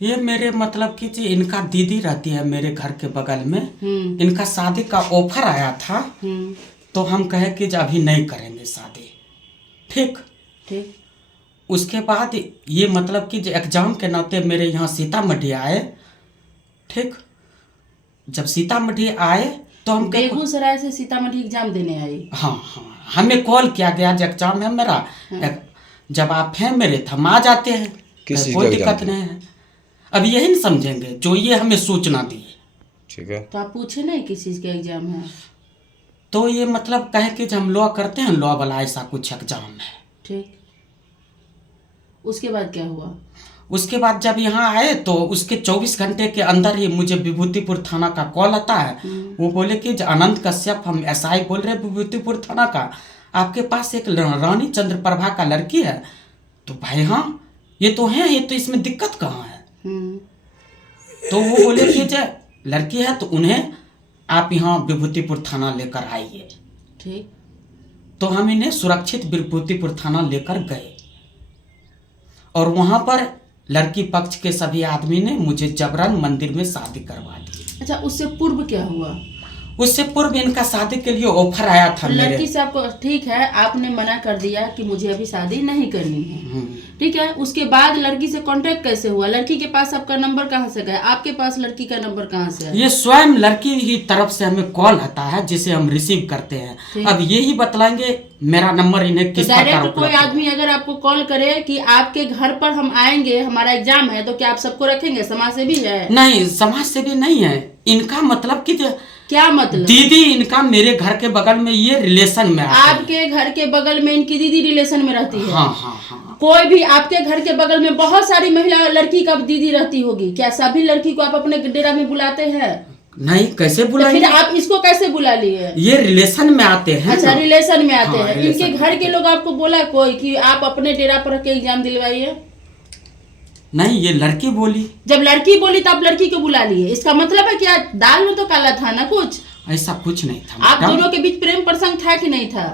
ये मेरे मतलब कि जी इनका दीदी रहती है मेरे घर के बगल में। इनका शादी का ऑफर आया था। तो हम कहे कि जी अभी नहीं करेंगे शादी। ठीक ठीक। उसके बाद ये मतलब कि एग्जाम के नाते मेरे यहाँ सीतामढ़ी आए। ठीक जब सीतामढ़ी आए तो हम बेगूसराय से सीतामढ़ी एग्जाम देने आई। हाँ हाँ हमें कॉल किया गया जो एग्जाम है मेरा। जब आप हैं मेरे तो हम आ जाते हैं, कोई दिक्कत नहीं है। अब यही नहीं समझेंगे जो ये हमें सूचना दी। ठीक है तो आप पूछे नहीं किस चीज का एग्जाम है? तो ये मतलब कहे कि हम लॉ करते हैं, लॉ वाला ऐसा कुछ एग्जाम है। ठीक उसके बाद क्या हुआ? उसके बाद जब यहाँ आए तो उसके 24 घंटे के अंदर ही मुझे विभूतिपुर थाना का कॉल आता है। वो बोले कि अनंत कश्यप हम एसआई बोल रहे हैं विभूतिपुर थाना का, आपके पास एक रानी चंद्रप्रभा का लड़की है। तो भाई हाँ ये तो है, ये तो इसमें दिक्कत कहाँ है। तो वो बोले कि जब लड़की है तो उन्हें आप यहाँ विभूतिपुर थाना लेकर आइए। ठीक तो हम इन्हें सुरक्षित विभूतिपुर थाना लेकर गए और वहाँ पर लड़की पक्ष के सभी आदमी ने मुझे जबरन मंदिर में शादी करवा दी। अच्छा उससे पूर्व क्या हुआ? उससे पूर्व इनका शादी के लिए ऑफर आया था लड़की से आपको ठीक है, आपने मना कर दिया कि मुझे अभी शादी नहीं करनी है। ठीक है उसके बाद लड़की से कांटेक्ट कैसे हुआ? लड़की के पास आपका नंबर कहाँ से गया? आपके पास लड़की का नंबर कहाँ से है? ये स्वयं लड़की की तरफ से हमें कॉल आता है जिसे हम रिसीव करते हैं। अब यही बतलाएंगे मेरा नंबर इन्हें किस प्रकार डायरेक्ट कोई आदमी अगर आपको कॉल करे कि आपके घर पर हम आएंगे, हमारा एग्जाम है, तो क्या आप सबको रखेंगे? समाज सेवी है? नहीं समाज सेवी नहीं है। इनका मतलब कि क्या मतलब? दीदी इनका मेरे घर के बगल में ये रिलेशन में आपके घर के बगल में इनकी दीदी रिलेशन में रहती है? हाँ हाँ हाँ। कोई भी आपके घर के बगल में बहुत सारी महिला लड़की का दीदी रहती होगी, क्या सभी लड़की को आप अपने डेरा में बुलाते हैं? नहीं कैसे बुलाएंगे? तो फिर आप इसको कैसे बुला लिए? ये रिलेशन में आते हैं। अच्छा रिलेशन में आते हाँ, हैं। इनके घर के लोग आपको बोला कोई कि आप अपने डेरा पर के एग्जाम दिलवाइए? नहीं ये लड़की बोली। जब लड़की बोली तो आप लड़की को बुला लिए, इसका मतलब है क्या दाल में तो काला था ना कुछ? ऐसा कुछ नहीं था। आप दोनों के बीच प्रेम प्रसंग था कि नहीं था?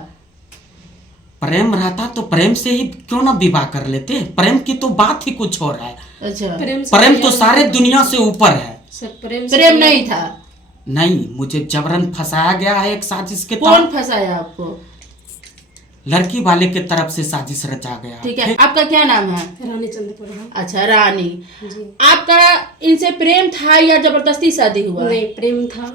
प्रेम रहता तो प्रेम से ही क्यों ना विवाह कर लेते। प्रेम की तो बात ही कुछ और है। अच्छा प्रेम तो सारे दुनिया से ऊपर है। प्रेम नहीं था? नहीं मुझे जबरन फंसाया गया है एक साजिश के कौन फंसाया आपको? लड़की वाले के तरफ से साजिश रचा गया। ठीक है आपका क्या नाम है? रानी चंद्रप्रभा। अच्छा रानी जी। आपका इनसे प्रेम था या जबरदस्ती शादी हुआ? नहीं प्रेम था।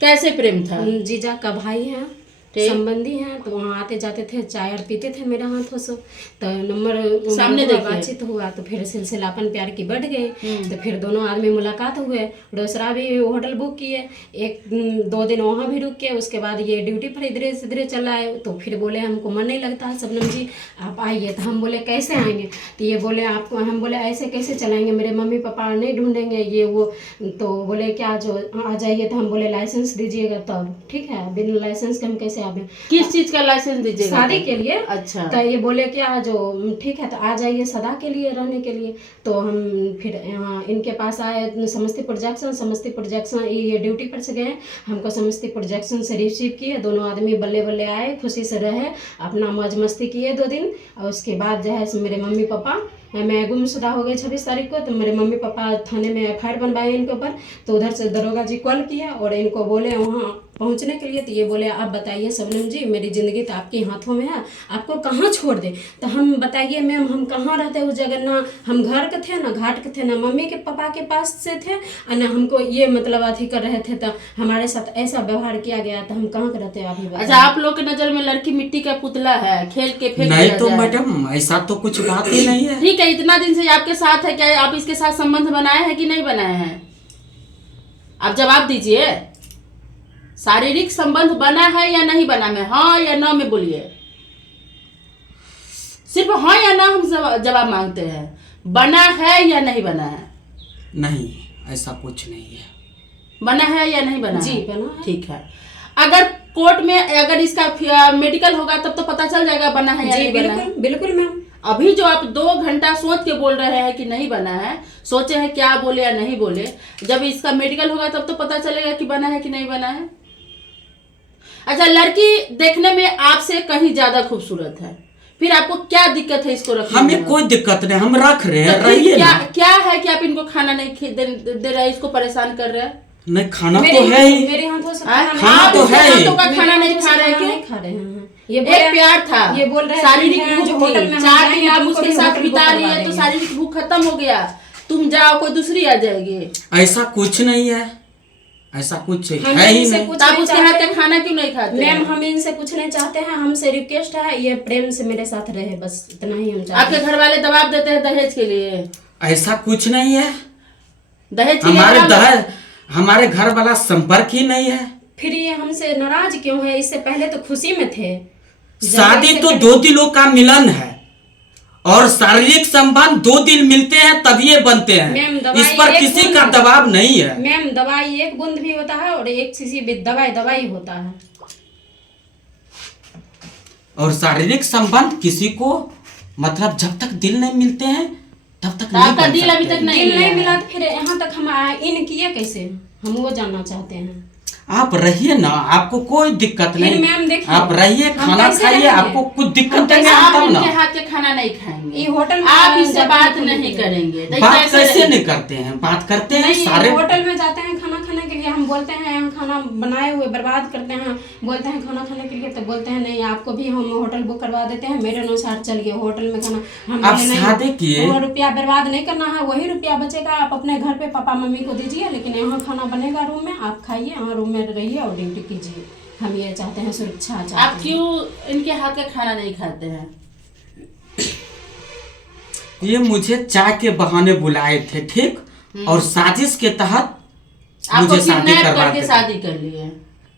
कैसे प्रेम था? जीजा का भाई है, संबंधी हैं, तो वहाँ आते जाते थे, चाय और पीते थे मेरे हाथों से। तो नंबर सामने बातचीत हुआ तो फिर सिलसिलापन प्यार की बढ़ गई। तो फिर दोनों आदमी मुलाकात हुए, दूसरा भी होटल बुक किए, 1-2 दिन वहाँ भी रुक के उसके बाद ये ड्यूटी पर इधरे से इधरे चला आए। तो फिर बोले हमको मन नहीं लगता है शबनम जी आप आइए। तो हम बोले कैसे आएंगे? तो ये बोले आपको, हम बोले ऐसे कैसे चलाएंगे, मेरे मम्मी पापा नहीं ढूंढेंगे ये वो। तो बोले क्या जो आ जाइए। तो हम बोले लाइसेंस दीजिएगा तब। ठीक है बिना लाइसेंस के हम कैसे? किस चीज का लाइसेंस दीजिएगा? शादी के लिए। अच्छा तो ये बोले क्या जो ठीक है तो आ जाइए सदा के लिए रहने के लिए। तो हम फिर यहाँ इनके पास आए समस्तीपुर जंक्शन ये ड्यूटी पर से गए, हमको समस्तीपुर जंक्शन से रिसीव किए। दोनों आदमी बल्ले बल्ले आए, खुशी से रहे, अपना मौज मस्ती किए 2 दिन। और उसके बाद जो है मेरे मम्मी पापा, मैं गुमशुदा हो गई 26 तारीख को। तो मेरे मम्मी पापा थाने में FIR बनवाए इनके ऊपर। तो उधर से दरोगा जी कॉल किया और इनको बोले वहाँ पहुँचने के लिए। तो ये बोले आप बताइए शबनम जी मेरी ज़िंदगी तो आपके हाथों में है, आपको कहाँ छोड़ दे। तो हम बताइए मैम हम कहाँ रहते उस जगह, ना हम घर के थे ना घाट के थे, ना मम्मी के पापा के पास से थे और ना हमको ये मतलब अथी कर रहे थे। तो हमारे साथ ऐसा व्यवहार किया गया तो हम कहाँ के रहते आप ही बताइए। अच्छा आप लोग के नजर में लड़की मिट्टी का पुतला है, खेल के फेंक नहीं तो मैडम ऐसा तो कुछ बात ही नहीं है। ठीक है इतना दिन से आपके साथ है, क्या आप इसके साथ संबंध बनाए हैं कि नहीं बनाए हैं? आप जवाब दीजिए, शारीरिक संबंध बना है या नहीं बना में हाँ या ना में बोलिए। सिर्फ हाँ या ना हम जवाब मांगते हैं। बना है या नहीं बना है? नहीं ऐसा कुछ नहीं है। बना है या नहीं बना? जी है? बना है। ठीक है अगर कोर्ट में अगर इसका मेडिकल होगा तब तो पता चल जाएगा बना है या नहीं बना है। बिल्कुल मैम। अभी जो आप 2 घंटा सोच के बोल रहे हैं कि नहीं बना है, सोचे हैं क्या बोले या नहीं बोले, जब इसका मेडिकल होगा तब तो पता चलेगा कि बना है कि नहीं बना है। अच्छा लड़की देखने में आपसे कहीं ज्यादा खूबसूरत है, फिर आपको क्या दिक्कत है इसको रखने हमें में? कोई दिक्कत नहीं, हम रख रहे हैं, तो फिर रहिए क्या ना। क्या है कि आप इनको खाना नहीं दे रहे हैं, इसको परेशान कर रहे हैं? नहीं, खाना मेरे तो है ही। मेरे हाथों से हाँ? खाना खाना आप तो इसके है ही। हाथों का खाना नहीं मेरे खा रहे हाथों से क्यों? खाना नहीं खा रहे हैं। ये एक प्यार था, ये बोल रहे हैं शारीरिक कि भूख जो थी, होटल में हम 4 जाएंगे, दिन आप तुमको उसके भी साथ होटल बिता बुक रही करवा है तो देंगे। शारीरिक भूख खत्म हो गया, तुम जाओ कोई दूसरी आ जाएगी। ऐसा कुछ नहीं है, ऐसा कुछ हम है ही इनसे नहीं। कुछ तो आप नहीं उसके हाथ चाहते का खाना क्यों नहीं खाते मैम, हैं? हम इनसे कुछ नहीं चाहते हैं, हमसे रिक्वेस्ट है ये प्रेम से मेरे साथ रहे, बस इतना ही हम चाहते आपके हैं। घर वाले दबाव देते हैं दहेज के लिए? ऐसा कुछ नहीं है, दहेज के लिए हमारे घर वाला संपर्क ही नहीं है। फिर ये हमसे नाराज क्यों है? इससे पहले तो खुशी में थे। शादी तो 2 दिलों का मिलन है और शारीरिक संबंध 2 दिल मिलते हैं तब ये बनते मैम, हैं। दवाई इस पर एक किसी बूंद का है। दबाव नहीं है। मैम, दवाई 1 बूंद भी होता है और 1 शीशी भी दवाई होता है। और शारीरिक संबंध किसी को मतलब जब तक दिल नहीं मिलते हैं तब तक तो नहीं आपका बन दिल अभी सकते तक हैं। नहीं दिल नहीं मिला मिला है। तो फिर यहाँ तक हम इन किए कैसे, हम वो जानना चाहते हैं। आप रहिए ना, आपको कोई दिक्कत फिर नहीं। मैम देखिए, आप रहिए, हम खाना कैसे खाइए, रहेंगे? आपको कुछ दिक्कत हम नहीं कैसे- है आप तब इनके ना। हाथ के खाना नहीं खाएंगे, ये होटल में आप इससे जाते बात हैं नहीं खाने करेंगे तो बात कैसे कैसे रहेंगे? नहीं करते हैं, बात करते हैं नहीं, सारे। होटल में जाते हैं खाना खाने के लिए, हम बोलते हैं यहाँ खाना बनाए हुए बर्बाद करते हैं, बोलते हैं खाना खाने के लिए, तो बोलते हैं नहीं आपको भी हम होटल बुक करवा देते हैं, मेरे अनुसार चलिए होटल में खाना। हम आप बोले शादी नहीं, किए? वो रुपया बर्बाद नहीं करना है, वही रुपया बचेगा आप अपने घर पे पापा मम्मी को दीजिए, लेकिन यहाँ खाना बनेगा रूम में, आप खाइए, यहाँ रूम में रहिए और ड्यूटी कीजिए। हम ये चाहते हैं, सुरक्षा चाहते हैं। आप क्यों इनके हाथ का खाना नहीं खाते हैं? ये मुझे चाय के बहाने बुलाए थे, ठीक, और साजिश के तहत आपको मुझे शादी किडनैप करवा करके दी। शादी कर लिए,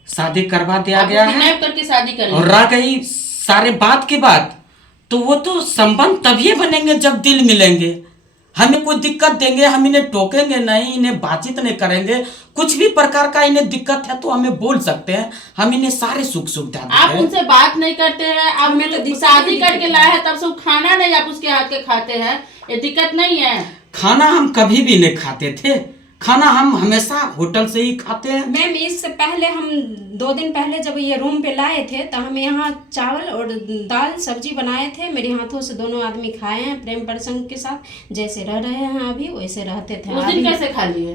शादी करवा दिया आपको गया है किडनैप करके शादी कर और ली। रह गई सारे बात की बात, तो वो तो संबंध तभी बनेंगे जब दिल मिलेंगे। हमें कोई दिक्कत देंगे, हम इन्हें टोकेंगे नहीं, इन्हें बातचीत नहीं करेंगे, कुछ भी प्रकार का इन्हें दिक्कत है तो हमें बोल सकते हैं, हम इन्हें सारे सुख सुविधा देते आप हैं। उनसे बात नहीं करते हैं, आप हमें तो दिक्कत शादी ही करके दिक्कत लाए हैं तब से वो खाना नहीं आप उसके हाथ के खाते हैं, ये दिक्कत नहीं है? खाना हम कभी भी नहीं खाते थे, खाना हम हमेशा होटल से ही खाते हैं। मैम, इससे पहले हम 2 दिन पहले जब ये रूम पे लाए थे तो हम यहाँ चावल और दाल सब्जी बनाए थे, मेरे हाथों से दोनों आदमी खाए हैं प्रेम प्रसंग के साथ, जैसे रह रहे हैं अभी वैसे रहते थे। उस दिन अभी कैसे खा लिए?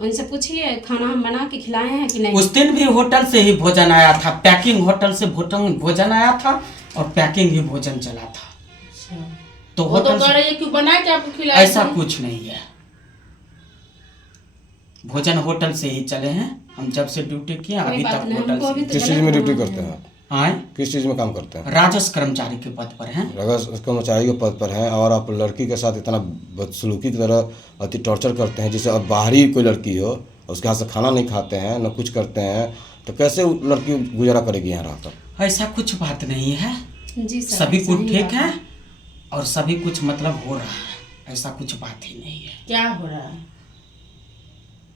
उनसे पूछिए खाना हम बना के खिलाए हैं कि नहीं। उस दिन भी होटल से ही भोजन आया था, पैकिंग होटल से भोजन आया था और पैकिंग ही भोजन चला था। तो वो तो होटल कह से रही है कि बना के आपको खिलाए ऐसा थे। कुछ नहीं है, भोजन होटल से ही चले हैं। हम जब से ड्यूटी किए कोई अभी बात तक नहीं, होटल हमको अभी से तो किस चीज़ में ड्यूटी करते हैं आप? आए। किस चीज़ में काम करते हैं? राजस्व कर्मचारी के पद पर हैं। अगर कर्मचारी के पद पर हैं और आप लड़की के साथ इतना बदसलूकी की तरह अति टॉर्चर करते हैं, जैसे अब बाहरी कोई लड़की हो उसके हाथ से खाना नहीं खाते हैं न कुछ करते हैं, तो कैसे वो लड़की गुजारा करेगी यहाँ रहकर? ऐसा कुछ बात नहीं है, जी सर, सभी कुछ सही ठीक बात है और सभी कुछ मतलब हो रहा है, ऐसा कुछ बात ही नहीं है। क्या हो रहा है?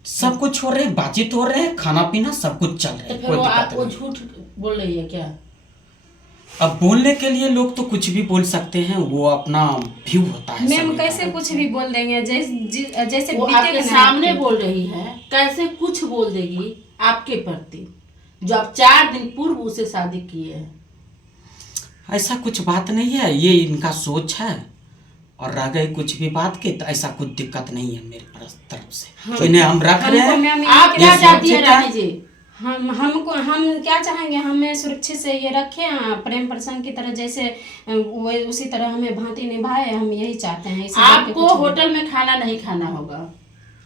सब कुछ हो रहे है, बातचीत हो रहे हैं, खाना पीना सब कुछ चल रहा तो है, फिर कोई वो दिक्कत आप वो नहीं। झूठ बोल रही है क्या? अब बोलने के लिए लोग तो कुछ भी बोल सकते हैं, वो अपना व्यू होता है। मैम, सभी का। कैसे कुछ भी बोल देंगे, जैसे वो बीतेगा आपके ना सामने आपके। बोल रही है, कैसे कुछ बोल देगी आपके प्रति जो आप 4 दिन पूर्व उसे शादी किए हैं? ऐसा कुछ बात नहीं है, ये इनका सोच है और रह गई कुछ भी बात की तो ऐसा कुछ दिक्कत नहीं है मेरे तरफ से। इन्हें हम रख रहे हमको हैं। मैम आप ये क्या ये चाहती है सुरक्षित है। रानी जी? हम क्या चाहेंगे, हमें सुरक्षित से ये रखे, प्रेम प्रसंग की तरह, जैसे वो उसी तरह हमें भांति निभाए, हम यही चाहते हैं। इससे बढ़ के आपको कुछ नहीं। होटल में खाना नहीं खाना होगा।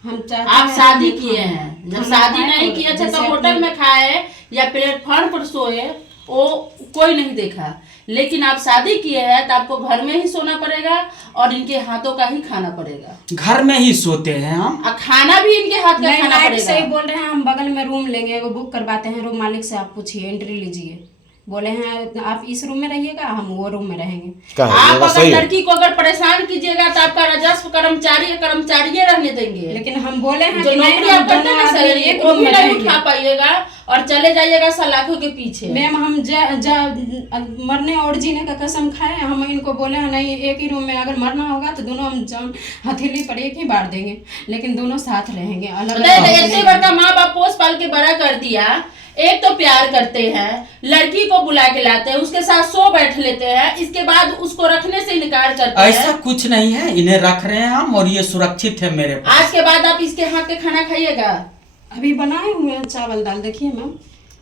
हम चाहते आप हैं शादी हम किए हैं, जब खाना शादी खाएं नहीं और किए थे जैसे तो होटल अपनी- में खाए या प्लेटफॉर्म पर सोए, वो कोई नहीं देखा। लेकिन आप शादी किए हैं तो आपको घर में ही सोना पड़ेगा और इनके हाथों का ही खाना पड़ेगा, घर में ही सोते हैं हम। और खाना भी इनके हाथ का नहीं, खाना नाइट से ही पड़ेगा। बोल रहे हैं, हम बगल में रूम लेंगे, वो बुक करवाते हैं, रूम मालिक से आप पूछिए, एंट्री लीजिए, बोले हैं आप इस रूम में रहिएगा, हम वो रूम में रहेंगे। क्या है, आप जगह अगर सही है? लड़की को अगर परेशान कीजिएगा तो आपका राजस्व कर्मचारी रहने देंगे। लेकिन हम बोले हैं जो कि नहीं, नौकरी हम आप करते दोनों हैं आदमी सैलरी, एक वो रूम भी में नहीं रहेंगे। उठा पाइएगा और चले जाइएगा सलाखों के पीछे। मैम, हम मरने और जीने का कसम खाए, हम इनको बोले हैं नहीं, एक ही रूम में अगर मरना होगा तो दोनों हम जान हथेली पर एक ही बार देंगे, लेकिन दोनों साथ रहेंगे, अलग बताइए, अलग इतने बड़का माँ बाप पोस पाल के बड़ा कर दिया, एक तो प्यार करते हैं, लड़की को बुला के लाते हैं, उसके साथ सो बैठ लेते हैं, इसके बाद उसको रखने से इनकार करते हैं। ऐसा कुछ नहीं है, इन्हें रख रहे हैं हम और ये सुरक्षित है मेरे पास। आज के बाद आप इसके हाथ के खाना खाइएगा? अभी बनाए हुए हैं चावल दाल, देखिए मैम।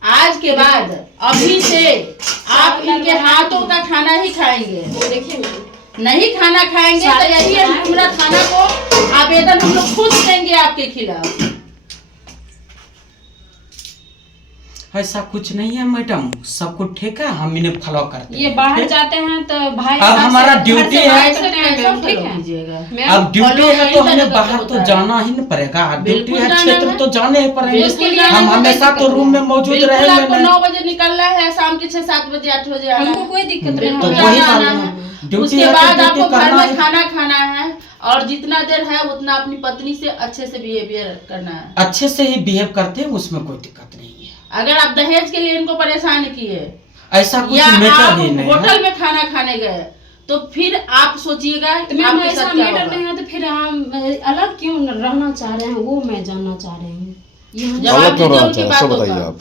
आज के बाद अभी से आप इनके हाथों का खाना ही खाएंगे। देखिए मैम, नहीं खाना खाएंगे तो यही हमरा थाना को आवेदन हम लोग खुद देंगे आपके खिलाफ। ऐसा कुछ नहीं है मैडम, सब कुछ ठीक है, हम इन्हें फॉलो करते हैं। ये बाहर जाते हैं तो भाई अब हमारा ड्यूटी है, ठीक है। अब ड्यूटी है तो हमें बाहर तो जाना ही न पड़ेगा। ड्यूटी है, क्षेत्र तो जाने ही पड़ेंगे। हम हमेशा तो रूम में मौजूद रहेंगे। आपको 9 बजे निकलना है, शाम के 6, 7 बजे, 8 बजे आना हमको है। कोई दिक्कत नहीं तो है। वही आना बात है। है, ड्यूटी उसके है तो बाद ड्यूटी आपको घर करना में है। खाना खाना है और जितना देर है उतना अपनी पत्नी से अच्छे से बिहेवियर करना है। अच्छे से ही बिहेव करते हैं, उसमें कोई दिक्कत नहीं है। अगर आप दहेज के लिए इनको परेशान किए ऐसा कुछ या मैटर आप ही नहीं है। होटल में खाना खाने गए तो फिर आप सोचिएगा तो मैम आपके ऐसा साथ क्या मैटर होगा। नहीं है तो फिर हम अलग क्यों रहना चाह रहे हैं, वो मैं जानना चाह रही हूँ। ये हम- जवाब अलग क्यों दीजिए रहना उनकी चाहिए, सब बातों बताइए का। आप।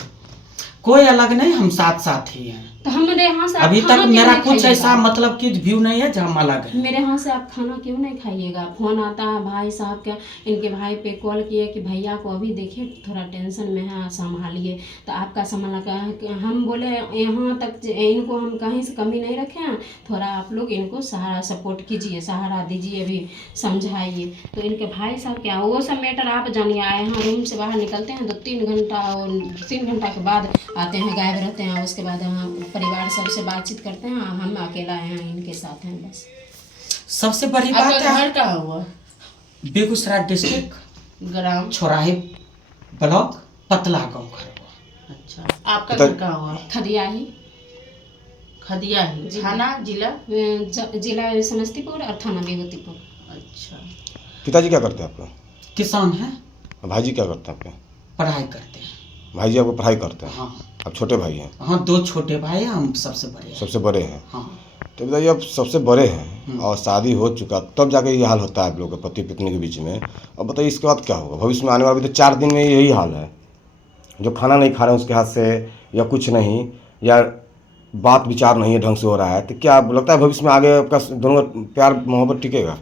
कोई अलग नहीं, हम साथ साथ ही हैं। तो हमारे यहाँ से आप अभी खाना तक क्यों मेरा नहीं कुछ खाइएगा? ऐसा मतलब कि व्यू नहीं है जहाँ हम अलग है। मेरे यहाँ से आप खाना क्यों नहीं खाइएगा? फोन आता है भाई साहब का, इनके भाई पे कॉल किए कि भैया को अभी देखिए थोड़ा टेंशन में है, संभालिए। तो आपका संभाला का हम बोले यहाँ तक इनको हम कहीं से कमी नहीं रखे हैं, थोड़ा आप लोग इनको सहारा सपोर्ट कीजिए, सहारा दीजिए, अभी समझाइए। तो इनके भाई साहब क्या वो सब मैटर आप जानिए। आए हैं रूम से बाहर निकलते हैं तो 3 घंटा के बाद आते हैं, गायब रहते हैं। उसके बाद परिवार सबसे बातचीत करते हैं, हम अकेला हैं इनके साथ हैं बस। सबसे बड़ी बात आपका है घर कहाँ हुआ? बेगूसराय डिस्ट्रिक्ट, ग्राम? छोराही ब्लॉक, पतला गाँव घर हुआ। अच्छा, आपका घर कहाँ हुआ? खदिया ही, खदिया ही। थाना जिला? जिला समस्तीपुर और थाना विभूतिपुर। अच्छा, पिताजी क्या करते हैं आपके? किसान है, भाई जी क्या करते हैं आपके? पढ़ाई करते हैं। भाई जी आपको पढ़ाई करते हैं? हाँ आप छोटे भाई हैं? हाँ, 2 छोटे भाई हैं, हम सबसे बड़े हैं। सबसे बड़े हैं? हाँ। तो बताइए, आप सबसे बड़े हैं और शादी हो चुका, तब जाके ये हाल होता है आप लोग के पति पत्नी के बीच में। अब बताइए इसके बाद क्या होगा भविष्य में आने वाले? तो 4 दिन में यही हाल है, जो खाना नहीं खा रहे हैं उसके हाथ से, या कुछ नहीं, या बात विचार नहीं है ढंग से हो रहा है, तो क्या लगता है भविष्य में आगे आपका दोनों का प्यार मोहब्बत टिकेगा?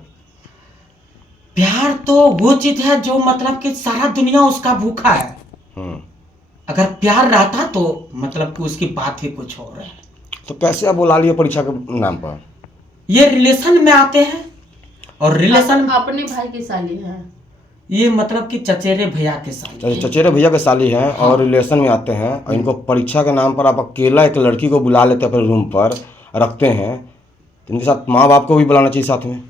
प्यार तो वो चीज है जो मतलब कि सारा दुनिया उसका भूखा है। अगर प्यार रहता तो मतलब कि उसकी बात ही कुछ और है। तो कैसे आप बुला लिए परीक्षा के नाम पर? ये रिलेशन में आते हैं और रिलेशन अपने भाई की साली है। ये मतलब कि चचेरे भैया के साथ। चचेरे भैया के साली हैं और रिलेशन में आते हैं, और इनको परीक्षा के नाम पर आप अकेला एक लड़की को बुला लेते हैं अपने रूम पर रखते हैं, तो इनके साथ माँ बाप को भी बुलाना चाहिए साथ में।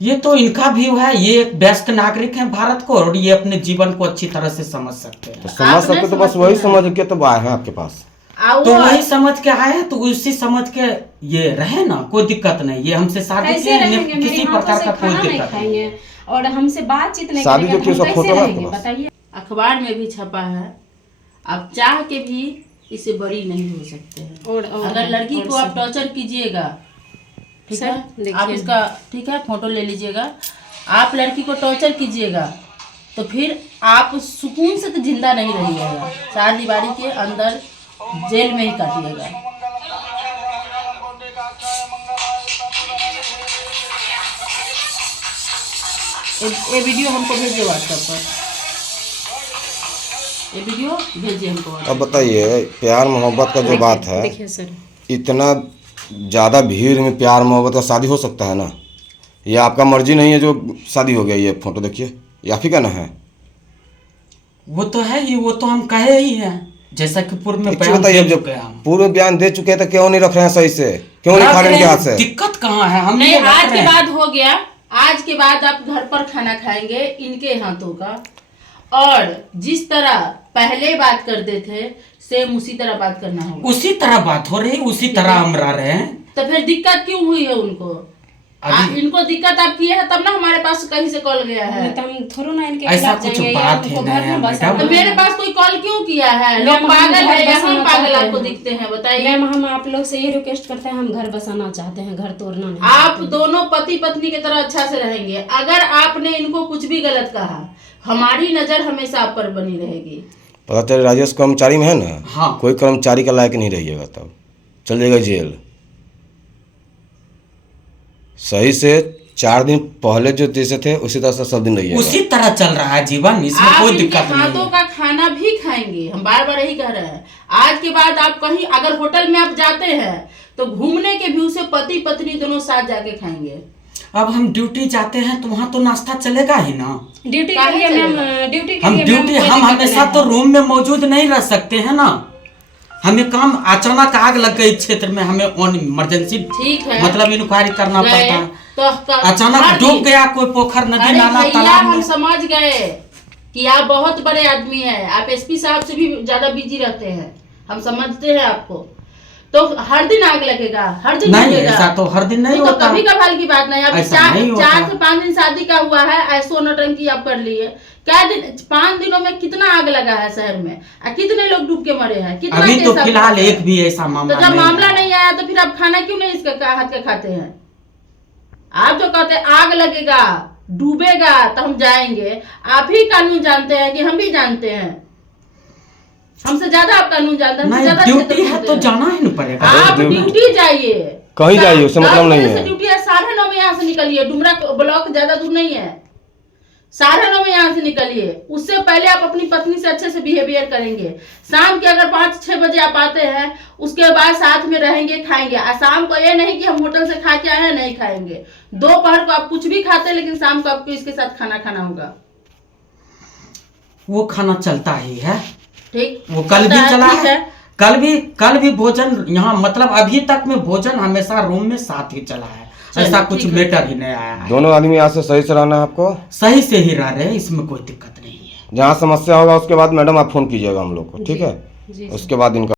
ये तो इनका व्यू है, ये एक वयस्क नागरिक है भारत को और ये अपने जीवन को अच्छी तरह से समझ सकते हैं। तो समझ सकते तो बस वही समझ के तो आए हैं आपके पास। तो वही समझ के आए हैं, तो उसी समझ के ये रहे ना, कोई दिक्कत नहीं। ये हमसे शादी कैसे किए, रहेंगे? इन्हें मेरे किसी हाथों प्रकार से का कोई खाना नहीं दिक्कत नहीं। खाएंगे और हमसे बातचीत नहीं शादी करेंगे, जो की हम उसका कैसे फोटो है रहेंगे? आपके पास? बताइए। अखबार में भी छपा है, आप चाह के भी इसे बड़ी नहीं हो सकते हैं। और अगर लड़की को आप टॉर्चर कीजिएगा, ठीक सर, है, देखिए। आप इसका ठीक है फोटो ले लीजिएगा। आप लड़की को टॉर्चर कीजिएगा तो फिर आप सुकून से तो जिंदा नहीं रहिएगा, 4 दीवारी के अंदर जेल में ही काटिएगा। ये वीडियो हमको भेजिए व्हाट्सएप पर, ये वीडियो भेजिए हमको। अब बताइए, प्यार मोहब्बत का जो बात है, देखिए सर, इतना ज़्यादा भीड़ में प्यार मोहब्बत का शादी हो सकता है ना? ये आपका मर्जी नहीं है जो शादी हो गया? ये फोटो देखिए, ये आप ही का ना है? वो तो है ही, वो तो हम कहे ही हैं, जैसा कि पूर्व में एक चीज़ बयान बताइए, दे जब चुके हैं हम। पूर्व बयान दे चुके हैं तो क्यों नहीं रख रहे हैं सही से? क्यों नहीं खा रहे हैं इनके हाथ से? दिक्कत कहाँ है? हम नहीं, ये रख आज रहे के हैं। बाद हो गया। आज के बाद आप घर पर खाना खाएंगे इनके हाथों का, और जिस तरह पहले बात करते थे सेम उसी तरह बात करना होगा। उसी तरह बात हो रही, उसी तरह हम रह रहे हैं। तो फिर दिक्कत क्यों हुई है उनको? इनको दिक्कत आप किए हैं तब ना हमारे पास कहीं से कॉल गया है। तो हम थोड़ा ना इनके ऐसा खिलाफ कुछ जाएंगे या बात हमको ही घर नहीं में है, बसाना मैडम। तो मेरे पास कोई कॉल क्यों किया है? लोग मैम, पागल हम है घर या हम बसाना पागल चाहते आपको हैं। दिखते हैं? बताइए। मैम, हम आप लोग से ये रिक्वेस्ट करते हैं, हम घर बसाना चाहते हैं, घर तोड़ना नहीं आप चाहते। दोनों पति पत्नी की तरह अच्छा से रहेंगे। अगर आपने इनको कुछ भी गलत कहा, हमारी नजर हमेशा आप पर बनी रहेगी। पता चले राजस्व कर्मचारी में है ना, हाँ। कोई कर्मचारी का लायक नहीं रहिएगा, तब चल जाएगा जेल। सही से 4 दिन पहले जो जैसे थे उसी तरह से सब दिन रहिएगा। उसी तरह चल रहा है जीवन, इसमें आप कोई इनके दिक्कत नहीं हाथों है। का खाना भी खाएंगे, हम बार बार यही कह रहे हैं। आज के बाद आप कहीं अगर होटल में आप जाते हैं तो घूमने के व्यू से पति पत्नी दोनों साथ जाके खाएंगे। अब हम ड्यूटी जाते हैं तो वहाँ तो नाश्ता चलेगा ही ना। ड्यूटी काहे के लिए चलेगा? मैम, ड्यूटी के हम लिए ड्यूटी मैम, कोई हम दिक्कत हमेशा नहीं तो है। रूम में मौजूद नहीं रह सकते हैं ना। हमें काम अचानक आग लग गई क्षेत्र में, हमें ऑन इमरजेंसी ठीक है, मतलब इंक्वायरी करना गए पड़ता है। तो अचानक हर डूब दिन- गया कोई पोखर, नदी, अरे नाला, भैया, तालाब हम में। समझ गए कि आप बहुत बड़े आदमी हैं, आप एसपी साहब से भी ज्यादा बिजी रहते हैं, हम समझते हैं आपको। तो हर दिन आग लगेगा, हर दिन नहीं, लगेगा। ऐसा तो हर दिन नहीं तो होता। कभी कभार की बात नहीं। अभी ऐसा नहीं होता। 4 से 5 दिन शादी का हुआ है, ऐसो नौटंकी आप कर लिए। क्या दिन 5 दिनों में कितना आग लगा है शहर में, कितने लोग डूब के मरे हैं, कितना अभी तो केस आप फिलहाल करते हैं? एक भी ऐसा मामला तो जब नहीं मामला है। नहीं आया तो फिर आप खाना क्यों नहीं इसका हाथ का खाते हैं? आप जो कहते हैं आग लगेगा, डूबेगा तो हम जाएंगे, आप ही कानून जानते हैं कि हम भी जानते हैं? हमसे ज्यादा आप कानून जानते हैं, हमसे नहीं, ज्यादा अच्छे ड्यूटी से है जानते तो हैं। जाना ही न पड़ेगा। आप ड्यूटी जाइए, कहीं जाइए, उससे 10 मतलब नहीं बजे है। से ड्यूटी है, 9:30 में यहाँ से निकलिए। डुमरा ब्लॉक ज्यादा दूर नहीं है, 9:30 में यहाँ से निकलिए। उससे पहले आप अपनी पत्नी से अच्छे से बिहेवियर करेंगे। शाम के अगर 5-6 बजे आप आते हैं, उसके बाद साथ में रहेंगे, खाएंगे। और शाम को ये नहीं कि हम होटल से खा के आए हैं, नहीं खाएंगे। दोपहर को आप कुछ भी खाते हैं, लेकिन शाम को आपको इसके साथ खाना खाना होगा। वो खाना चलता ही है, ठीक, वो कल भी चला ठीक है। कल भी भोजन यहाँ, मतलब अभी तक में भोजन हमेशा रूम में साथ ही चला है। चलिए, ऐसा कुछ ठीक है। मैटर ही नहीं आया है। दोनों आदमी यहाँ से सही से रहना है आपको, सही से ही रह रहे हैं, इसमें कोई दिक्कत नहीं है। जहाँ समस्या होगा उसके बाद मैडम आप फोन कीजिएगा हम लोग को, ठीक है? जी, उसके बाद इनका